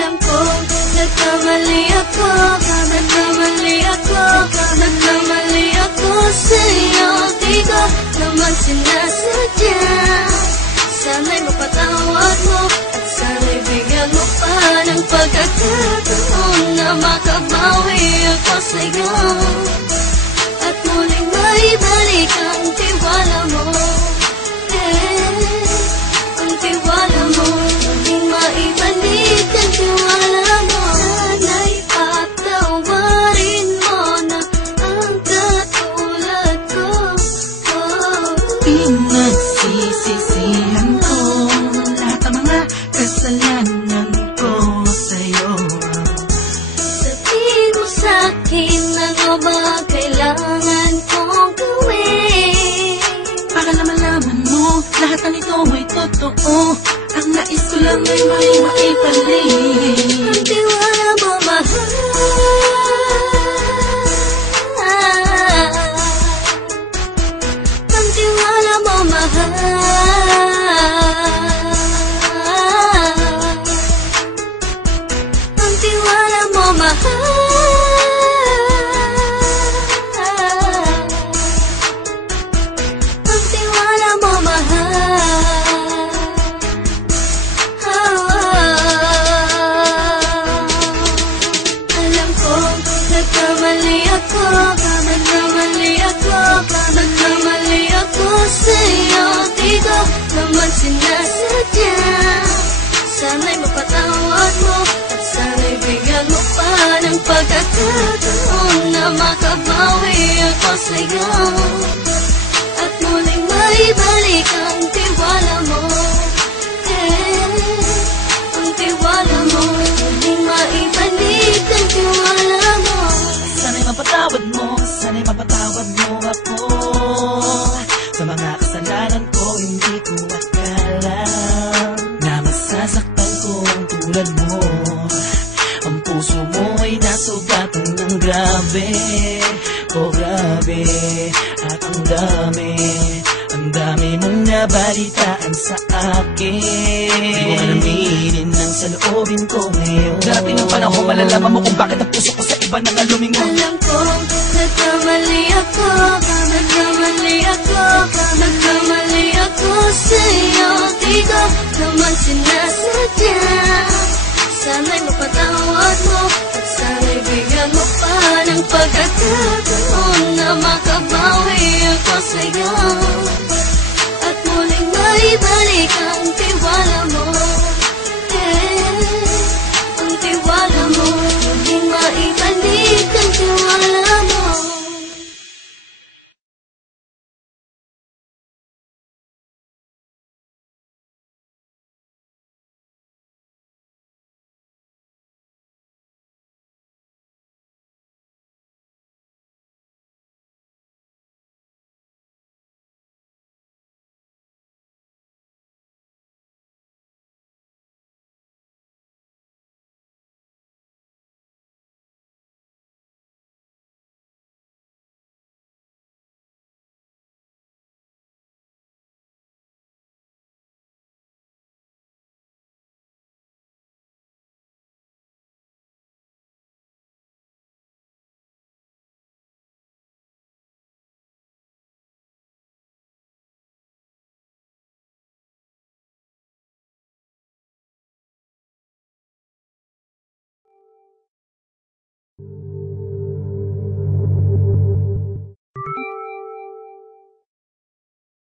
Alam kong nagkamali ako, nagkamali ako, nagkamali ako sa'yo. Di ko naman sinasadya. Sana'y mapatawad mo at sana'y bigyan mo pa ng pagkakataon na makabawi ako sa'yo at muling maibalik ang tiwala mo. Ang tiwala mo, muling maibalik ang tiwala mo. Sana'y patawarin mo na ang katulad ko. Pinagsisisihan ko lahat ng mga kasalanan ko sa'yo. Sabihin mo sa'kin ano ba kailangan kong gawin Para na malaman mo lahat ng ito ay totoo. Ang nais ko lang ay may maibalik ang tiwala mo, mahal. Ang tiwala mo, mahal. Ang tiwala mo, mahal. Ang tiwala mo, mahal. Alam kong nagkamali ako, nagkamali ako, nagkamali ako sa'yo. Di ko naman sinasadya. Sana'y mapatawad mo at sana'y bigyan mo pa ng pagkakataon na makabawi ako sa'yo at muling maibalik ang tiwala mo. Ang tiwala mo, muling maibalik ang tiwala mo. Sana'y mapatawad mo, sana'y mapatawad mo ako sa mga kasalanan ko. Hindi ko akala na masasaktan ko ang tulad mo. Ang puso mo ay nasugatan ng grabe, oh grabe. At ang dami mong nabalitaan sa akin. Di ko alaminin ang saloobin ko ngayon. Darating ang panahon, malalaman mo kung bakit ang puso ko sa iba nang alumingon. Alam kong nagkamali ako, nagkamali ako, nagkamali ako sa'yo. Di ko naman sinasadya. Sana'y mapatawad mo at sana'y bigyan mo pa ng pagkakataon na makabawi ako sa'yo